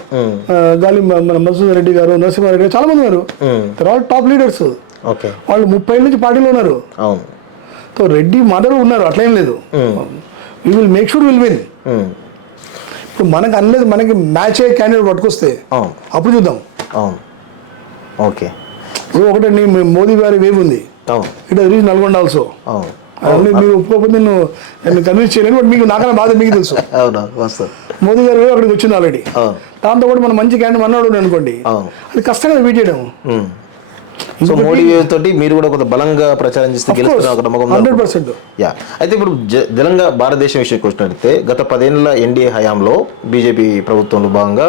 గాలి మన మధుసూదన్ రెడ్డి గారు, నరసింహారెడ్డి గారు చాలా మంది ఉన్నారు. All top leaders. వాళ్ళు 30 ఏళ్ళ నుంచి పార్టీలో ఉన్నారు. సో రెడ్డి మదర్ ఉన్నారు, అట్లేం లేదు. We will make sure will win. ఇప్పుడు మనకు అనలేదు, మనకి మ్యాచ్ అయ్యే క్యాండిడేట్ పట్టుకొస్తే అప్పుడు చూద్దాం. ఓకే, ఇప్పుడు ఒకటే మోదీ గారి వేవ్ ఉంది, ఇట్ రీచ్ నల్గొండ ఆల్సో. మీరు ఒప్పుకోకపోతే నేను కన్విన్స్ చేయలేను, బట్ మీకు నాకన్నా బాధ మీకు తెలుసు. మోదీ గారు వేవ్ అక్కడికి వచ్చింది ఆల్రెడీ. దాంతో కూడా మన మంచి క్యాండిడేట్ అన్నాడు అనుకోండి, అది కష్టంగా బీట్ చేయడం. సో మోడీ తోటి మీరు కూడా కొంత బలంగా ప్రచారం చేస్తే గెలుస్తున్నారు. 100%. అయితే ఇప్పుడు తెలంగాణ భారతదేశం విషయానికి వచ్చినట్లయితే గత 10 ఏళ్ల ఎన్డీఏ హయాంలో బీజేపీ ప్రభుత్వంలో భాగంగా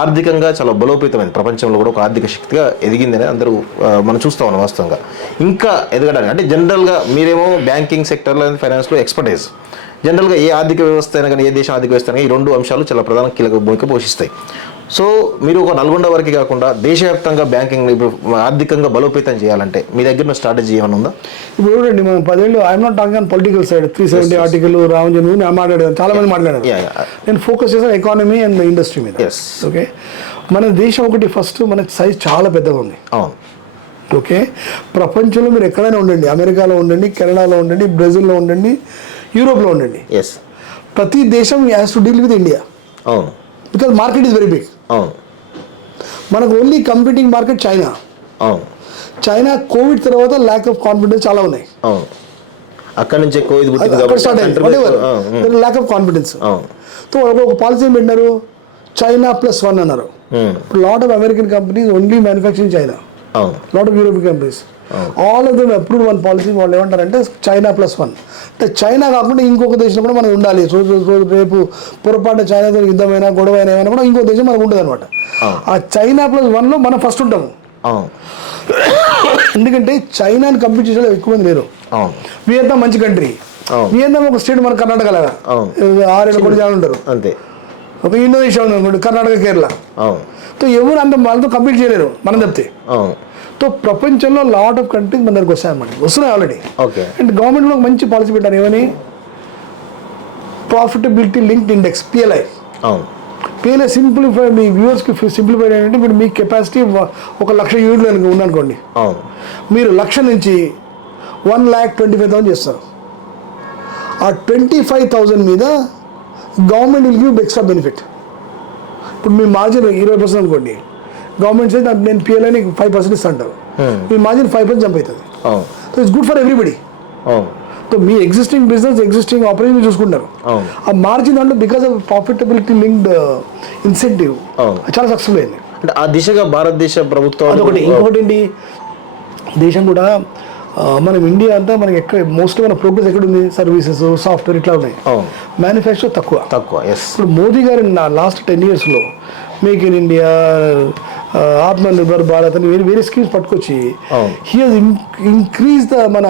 ఆర్థికంగా చాలా బలోపేతమైంది, ప్రపంచంలో కూడా ఒక ఆర్థిక శక్తిగా ఎదిగిందని అందరూ మనం చూస్తా ఉన్నాం. వాస్తవంగా ఇంకా ఎదగడానికి అంటే జనరల్గా మీరేమో బ్యాంకింగ్ సెక్టర్లో, ఫైనాన్స్లో ఎక్స్పర్టైజ్. జనరల్గా ఏ ఆర్థిక వ్యవస్థ అయినా కానీ, ఏ దేశ ఆర్థిక వ్యవస్థ అయినా ఈ 2 అంశాలు చాలా ప్రధాన కీలక భూమిక పోషిస్తాయి. సో మీరు ఒక నల్గొండ వరకు కాకుండా దేశవ్యాప్తంగా బ్యాంకింగ్ ఆర్థికంగా బలోపేతం చేయాలంటే మీ దగ్గర స్ట్రాటజీ ఏమైనా ఉందా? ఇప్పుడు చూడండి, మనం 10 ఏళ్ళు I'm not talking on political side. 370 article Ramjanmabhoomi నేను మాట్లాడాను, చాలా మంది మాట్లాడారు. నేను ఫోకస్ చేశాను ఎకానమీ అండ్ ఇండస్ట్రీ మీద. ఓకే, మన దేశం ఒకటి ఫస్ట్ మన సైజ్ చాలా పెద్దగా ఉంది. ఓకే, ప్రపంచంలో మీరు ఎక్కడైనా ఉండండి, అమెరికాలో ఉండండి, కెనడాలో ఉండండి, బ్రెజిల్లో ఉండండి, యూరోప్లో ఉండండి, ప్రతి దేశం has to deal with India because market is very big. మనకు only competing market China. China COVID తర్వాత ల్యాక్ ఆఫ్ కాన్ఫిడెన్స్ చాలా ఉన్నాయి. అక్కడ నుంచి ల్యాక్ ఆఫ్ కాన్ఫిడెన్స్. సో ఒక పాలసీ పెట్టినారు, చైనా +1 అన్నారు. Lot of American companies only manufacturing China, lot of European companies, all of them approve one policy. వాళ్ళు ఏమంటారంటే చైనా +1. అంటే చైనా కాకుండా ఇంకొక దేశం కూడా మనం ఉండాలి. రేపు పొరపాటు చైనాతో యుద్ధమైనా గొడవ ఏమైనా కూడా ఇంకో దేశం మనకు ఉంటుంది అనమాట. ఆ చైనా +1లో మనం ఫస్ట్ ఉంటాము. ఎందుకంటే చైనాని కంపీట్ చేసే ఎక్కువ మంది లేరు. వియత్నాం మంచి కంట్రీ. వియత్నాం ఒక స్టేట్ మన కర్ణాటక లాగా 6-7 కోటి జనాలు ఉంటారు అంతే. ఒక ఇండోనేషియా ఉంది, కర్ణాటక, కేరళ. సో ఎవరు అంత వాళ్ళతో కంపీట్ చేయలేరు మనం చెప్తే. సో ప్రపంచంలో లాట్ ఆఫ్ కంట్రీస్ మన దగ్గరికి వస్తాయన్నమాట, వస్తున్నాయి ఆల్రెడీ. అండ్ గవర్నమెంట్ కూడా మంచి పాలసీ పెట్టారు, ఏమని profitability linked index, PLI. PLI simplify, మీ వ్యూవర్స్కి సింప్లిఫైడ్ ఏంటంటే మీరు మీ కెపాసిటీ 1,00,000 యూనిట్లు ఉందనుకోండి, మీరు 1,00,000 నుంచి 1,25,000 చేస్తారు. ఆ 25,000 మీద government will give extra benefit. ఇప్పుడు మీ మార్జిన్ 20% అనుకోండి, గవర్నమెంట్ సైడ్ నేను PLIని 5% ఇస్తా అంటారు, మీ మార్జిన్ 5% జంప్ అవుతుంది. So it's good for everybody. So me existing business, existing operation చూసుకుంటారు. ఆ మార్జిన్ అంటే because of profitability linked incentive చాలా సక్సెస్ఫుల్ అయింది. అంటే ఆ దిశగా భారతదేశ ప్రభుత్వం అదొకటి. ఇంకొకటి ఏంటి, దేశం కూడా మనం ఇండియా అంతా మనకి ఎక్కడ మోస్ట్లీ మన ప్రోగ్రెస్ ఎక్కడ ఉంది, సర్వీసెస్, సాఫ్ట్వేర్ ఇట్లా ఉన్నాయి. మ్యానుఫ్యాక్చర్ తక్కువ. ఇప్పుడు మోదీ గారి లాస్ట్ 10 yearsలో make in India, Atmanirbhar Bharat అని వేరే స్కీమ్స్ పట్టుకొచ్చి హీ హాజ్ ఇంక్రీజ్ ద మన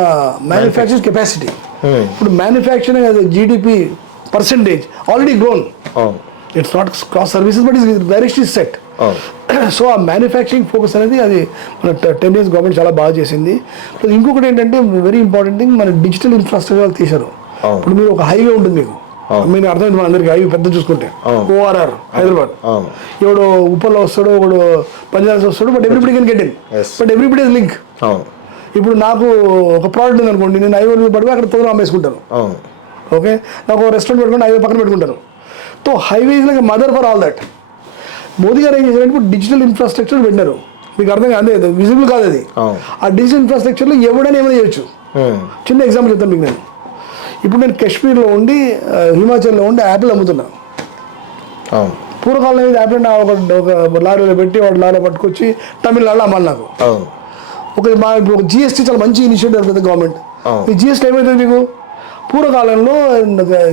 మ్యానుఫ్యాక్చరింగ్ కెపాసిటీ. ఇప్పుడు manufacturing as GDP percentage already grown. It's not cross services but is directly set. So ఆ మ్యానుఫ్యాక్చరింగ్ ఫోకస్ అనేది అది మన 10 years గవర్నమెంట్ చాలా బాగా చేసింది. ఇంకొకటి ఏంటంటే వెరీ ఇంపార్టెంట్ థింగ్, మన డిజిటల్ ఇన్ఫ్రాస్ట్రక్చర్ తీశారు. ఇప్పుడు మీరు ఒక హైవే ఉంటుంది, మీకు అర్థమైంది మన అందరికి, హైవే పెద్ద చూసుకుంటే ORR హైదరాబాద్, ఎవడో ఉప్పల్లో వస్తాడో, ఒకడు పంజాబ్స్ వస్తాడు, but everybody can get in, but everybody is link. ఇప్పుడు నాకు ఒక ప్రోడక్ట్ ఉంది అనుకోండి, నేను హైవే పడిపోయి అక్కడ ప్రోగ్రామ్ వేసుకుంటాను. ఓకే, నాకు ఒక రెస్టారెంట్ పెట్టుకుంటే హైవే పక్కన పెట్టుకుంటాను. So highway is like mother for all that. Modi గారు ఏం చేశారంటే ఇప్పుడు డిజిటల్ ఇన్ఫ్రాస్ట్రక్చర్ పెట్టినారు. మీకు అర్థం కాదు, విజిబుల్ కాదు అది. ఆ డిజిటల్ ఇన్ఫ్రాస్ట్రక్చర్లో ఎవడైనా ఏమైనా చేయొచ్చు. చిన్న ఎగ్జాంపుల్ చెప్తాను మీకు. నేను ఇప్పుడు నేను కాశ్మీర్లో ఉండి, హిమాచల్లో ఉండి యాపిల్ అమ్ముతున్నాను. పూర్వకాలంలో ఇది యాపిల్ ఒక లారీలో పెట్టి వాడు లారీ పట్టుకొచ్చి తమిళనాడులో అమ్మాలి నాకు. ఇప్పుడు ఒక GST చాలా మంచి ఇనిషియేటివ్ అవుతుంది గవర్నమెంట్. ఈ GST ఏమవుతుంది మీకు, పూర్వకాలంలో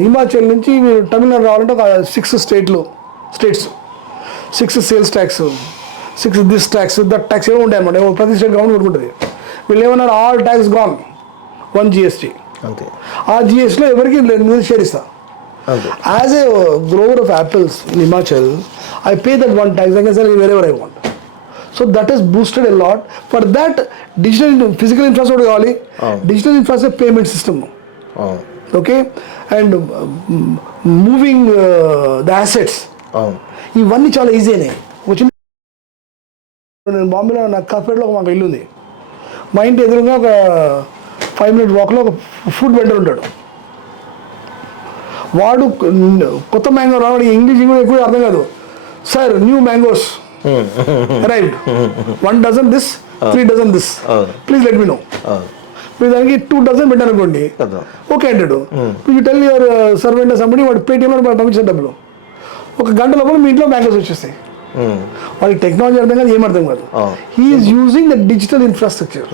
హిమాచల్ నుంచి మీరు తమిళనాడు రావాలంటే ఒక 6 states 6 sales tax, 6 this tax, that tax ఏమో ఉంటాయి అన్నమాట. ప్రతి స్టేట్ గవర్నమెంట్ పెట్టుకుంటుంది. వీళ్ళు ఏమన్నారు, ఆల్ ట్యాక్స్ గాన్, 1 GST. అంతే. ఆ GSTలో ఎవరికి నేను షేర్ ఇస్తా. As a Grover of apples in Himachal, I pay that 1 tax, I can sell wherever I want. So that has boosted a lot. For that, digital physical infrastructure కావాలి, digital infrastructure payment system. Okay, and moving the assets, అవును ఇవన్నీ చాలా easy అయినాయి. ఒక చిన్న నేను బాంబేలో నాకు కాఫేట్లో మాకు ఇల్లు ఉంది. మా ఇంటి ఎదురుగా ఒక 5 minute వాక్లో ఒక ఫుడ్ వెండర్ ఉంటాడు. వాడు కొత్త మ్యాంగో రావడం ఇంగ్లీష్ కూడా ఎక్కువ అర్థం కాదు. Sir new mangoes arrived, 1 dozen this, 3 dozen this, please let me know. మీరు దానికి 2 dozen పెట్టారు అనుకోండి, ఓకే అంటాడు. You tell your servant somebody, వాడు పేటీఎంలో పంపించిన డబ్బులు 1 గంట లోపల మీ ఇంట్లో మ్యాంగోస్ వచ్చేస్తాయి. వాళ్ళకి టెక్నాలజీ అర్థం కాదు, ఏం అర్థం కాదు. He's using the digital infrastructure.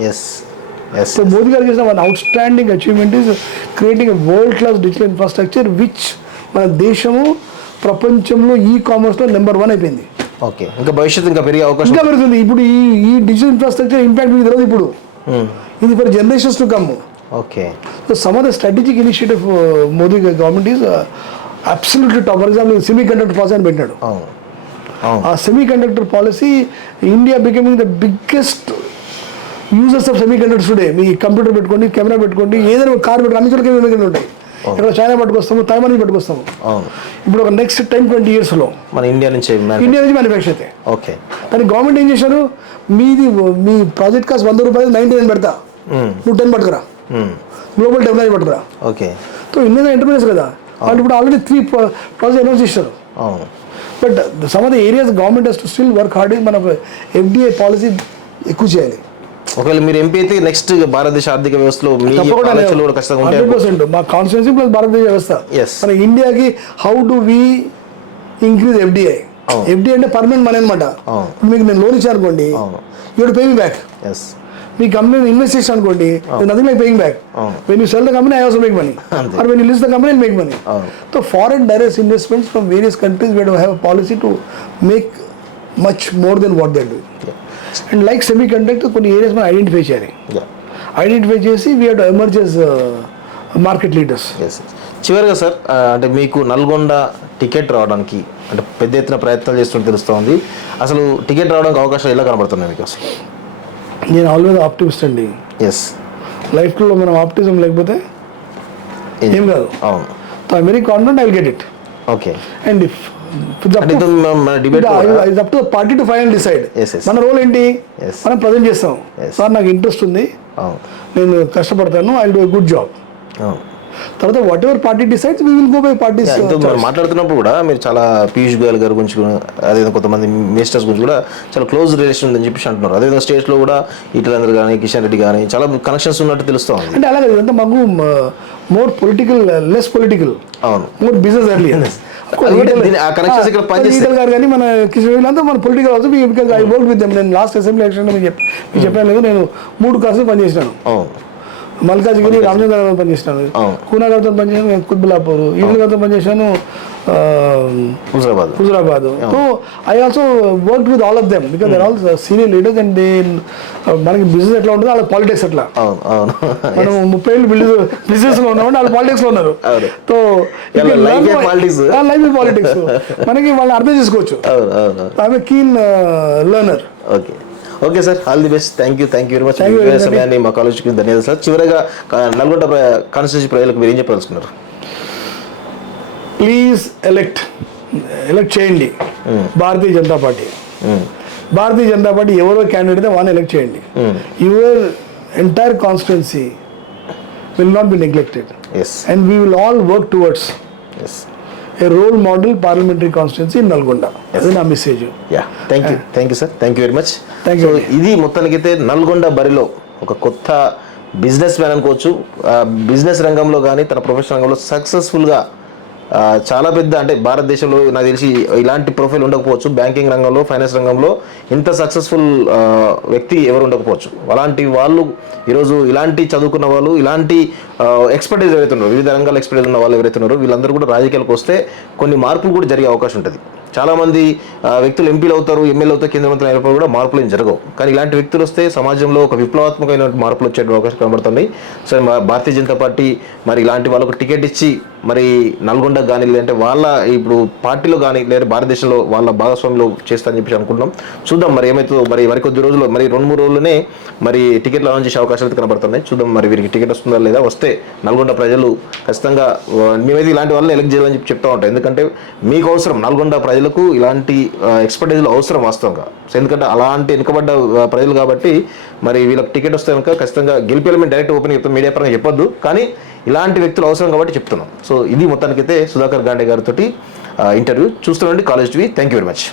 So Modi garu చేసిన one outstanding achievement is creating world class digital infrastructure which మన దేశము ప్రపంచంలో కామర్స్లో నెంబర్ 1 అయిపోయింది. ఓకే, ఇంకా భవిష్యత్తు ఇంకా పెరిగే అవకాశం ఇంకా పెరుగుతుంది. ఇప్పుడు ఈ డిజిటల్ ఇన్ఫ్రాస్ట్రక్చర్ ఇంపాక్ట్ మీకు తెలియదు ఇప్పుడు, ఇది for generations to come. Okay, so some of the strategic initiative Modi government is absolutely top. For example semi conductor policy అని పెట్టాడు. ఆ semi conductor policy India becoming the biggest users of semi conductors today. Me computer పెట్టుకోండి, camera పెట్టుకోండి, ఏదైనా car పెట్టుకోండి, అన్ని చోట్ల camera ఉంటాయి. ఇక్కడ చైనా పట్టుకొస్తాము, తైవాన్ నుంచి పట్టుకొస్తాము. ఇప్పుడు ఒక నెక్స్ట్ 10-20 yearsలో మన ఇండియా నుంచి మ్యానుఫ్యాక్చర్ అయితే. ఓకే, కానీ గవర్నమెంట్ ఏం చేశారు, మీ ప్రాజెక్ట్ కాస్ట్ 100 రూపాయలు 99 పెడతా, నువ్వు 10 పట్టుకురా, గ్లోబల్ టెక్నాలజీ పట్టుకురా. ఓకే, సో ఇండియన్ ఎంటర్ప్రైజ్ కదా, వాళ్ళు ఇప్పుడు ఆల్రెడీ 3 ప్రాజెక్ట్ అనౌన్స్ చేశారు. బట్ సమ్ ఆఫ్ ద areas government has to still work hard. మన FDI పాలసీ ఎక్కువ చేయాలి. ఒకవేళ మీరు ఎంపీ అయితే నెక్స్ట్ భారతదేశ ఆర్థిక వ్యవస్థలో మీ ఆలోచనలు కూడా ఖచ్చితంగా ఉంటాయి. 100% మా కాన్స్టిట్యున్సీ ప్లస్ భారతదేశ వ్యవస్థ. మన ఇండియాకి how do we increase FDI. FDI అంటే పర్మనెంట్ మనీ అనమాట. మీకు నేను లోన్ ఇచ్చాను అనుకోండి, you to pay me back. మీ కంపెనీ ఇన్వెస్ట్ చేసాను అనుకోండి, nothing like paying back. When you sell the company I also make money, or when you list the company I make money. So foreign direct investments from various countries we have a policy to make much more than what they do. And like semi conductor కొన్ని areas మనం identify చేయాలి. Identify చేసి we have to emerge as market leaders. చివరిగా sir, అంటే మీకు Nalgonda ticket రావడానికి అంటే పెద్ద ఎత్తున ప్రయత్నాలు చేస్తుంటే తెలుస్తోంది. అసలు టికెట్ రావడానికి అవకాశాలు ఎలా కనబడుతున్నాయి మీకు అసలు? నేను ఆల్వేస్ ఆప్టిమిస్ట్ అండి. లైఫ్లో మనం ఆప్టిజం లేకపోతే ఏం కాదు. అవును, so I very confident I will get it. Okay, and if up to party to final decide. మన రోల్ ఏంటి, మనం ప్రజెంట్ చేస్తాం. సార్ నాకు ఇంట్రెస్ట్ ఉంది, నేను కష్టపడతాను, I will do a good job. తర్వాత whatever party decides we will go by parties. మాట్లాడుతున్నప్పుడు కూడా మీరు చాలా పీయూష్ గోయల్ గారి గురించి, అదేవిధంగా కొంతమంది మినిస్టర్స్ గురించి కూడా చాలా క్లోజ్ రిలేషన్ ఉందని చెప్పేసి అంటున్నారు. అదేవిధంగా స్టేట్స్లో కూడా ఈటలందరూ కానీ కిషన్ రెడ్డి కానీ చాలా కనెక్షన్స్ ఉన్నట్టు తెలుస్తుంది. అంటే అలాగే ఇదంతా మాకు మోర్ పొలిటికల్, లెస్ పొలిటికల్, అవును, మోర్ బిజినెస్ ఎర్లీ. గారు కానీ మన కిషన్ రెడ్డి అంతా మన political also, because I work with them. నేను లాస్ట్ అసెంబ్లీ ఎలక్షన్ మీకు చెప్పాను లేదు, నేను 3 కాసులు పనిచేసినాను. మల్కాజ్గిరి, రామచంద్ర గారితో పనిచేసినాను, కూనా గారితో పనిచేసాను, కుత్బుల్లాపూర్, ఈటల గారితో పనిచేసాను, Huzurabad. So I also work with all of them because they're all senior leaders. And they మనకి బిజినెస్ ఎట్లా ఉంటుందో వాళ్ళ పాలిటిక్స్ ఎట్లా. మనం 30 ఏళ్ళు బిజినెస్ లో ఉన్నామంటే వాళ్ళు పాలిటిక్స్ లో ఉన్నారు. సో లైఫ్ పాలిటిక్స్ మనకి వాళ్ళని అర్థం చేసుకోవచ్చు. I'm keen learner. Okay sir, all the best. Thank you very much. సమయాన్ని మా కాలేజ్కి ధన్యవాదాలు సార్. చివరిగా నల్గొండ కాన్స్టిట్యూన్సీ ప్రజలకు మీరు ఏం చెప్పదలుచుకున్నారు? ప్లీజ్ ఎలెక్ట్ చేయండి భారతీయ జనతా పార్టీ. భారతీయ జనతా పార్టీ ఎవరో క్యాండిడేట్ అయితే వాళ్ళని ఎలెక్ట్ చేయండి. Your entire constituency will not be neglected and we will all work towards a role model parliamentary constituency in Nalgonda. That's my message. Thank you sir. Thank you very much. So ఇది మొత్తానికైతే నల్గొండ బరిలో ఒక కొత్త business man అనుకోవచ్చు. Business రంగంలో కానీ తన professional రంగంలో సక్సెస్ఫుల్గా చాలా పెద్ద, అంటే భారతదేశంలో నాకు తెలిసి ఇలాంటి ప్రొఫైల్ ఉండకపోవచ్చు. బ్యాంకింగ్ రంగంలో, ఫైనాన్స్ రంగంలో ఇంత సక్సెస్ఫుల్ వ్యక్తి ఎవరు ఉండకపోవచ్చు. అలాంటి వాళ్ళు ఈరోజు ఇలాంటి చదువుకున్న వాళ్ళు, ఇలాంటి ఎక్స్పర్టైజ్ ఎవరైతే ఉన్నారో, వివిధ రంగాల ఎక్స్పర్టైజ్ ఉన్న వాళ్ళు ఎవరైతే ఉన్నారో వీళ్ళందరూ కూడా రాజకీయాలకు వస్తే కొన్ని మార్పులు కూడా జరిగే అవకాశం ఉంటుంది. చాలామంది వ్యక్తులు ఎంపీలు అవుతారు, ఎమ్మెల్యే అవుతారు, కేంద్ర మంత్రులు అయినప్పుడు కూడా మార్పులు ఏం జరగవు. కానీ ఇలాంటి వ్యక్తులు వస్తే సమాజంలో ఒక విప్లవాత్మకమైన మార్పులు వచ్చే అవకాశం కనబడుతున్నాయి. సో భారతీయ జనతా పార్టీ మరి ఇలాంటి వాళ్ళకు టికెట్ ఇచ్చి మరి నల్గొండ కానీ లేదంటే వాళ్ళ ఇప్పుడు పార్టీలో కానీ లేదా భారతదేశంలో వాళ్ళ భాగస్వామ్యంలో చేస్తా అని చెప్పి అనుకుంటున్నాం. చూద్దాం మరి ఏమైతుందో. మరి మరికొద్ది రోజులు, మరి 2-3 రోజుల్లోనే మరి టికెట్లు అనౌన్స్ చేసే అవకాశాలు అయితే కనబడుతున్నాయి. చూద్దాం మరి వీరికి టికెట్ వస్తుందా లేదా. వస్తే నల్గొండ ప్రజలు ఖచ్చితంగా మేమైతే ఇలాంటి వాళ్ళని ఎలక్ట్ చేయాలని చెప్పి చెప్తా ఉంటాం. ఎందుకంటే మీకు అవసరం, నల్గొండ ప్రజలకు ఇలాంటి ఎక్స్పర్టైజ్లు అవసరం వాస్తవంగా. సో ఎందుకంటే అలాంటి వెనుకబడ్డ ప్రజలు కాబట్టి మరి వీళ్ళకి టికెట్ వస్తే కనుక ఖచ్చితంగా గెలిపేయాలని మేము డైరెక్ట్ ఓపెన్ చెప్తాం, మీడియా పరంగా చెప్పొద్దు. కానీ ఇలాంటి వ్యక్తులు అవసరం కాబట్టి చెప్తున్నాం. సో ఇది మొత్తానికైతే సుధాకర్ గాండే గారితో ఇంటర్వ్యూ. చూస్తుండండి college TV. Thank you very much.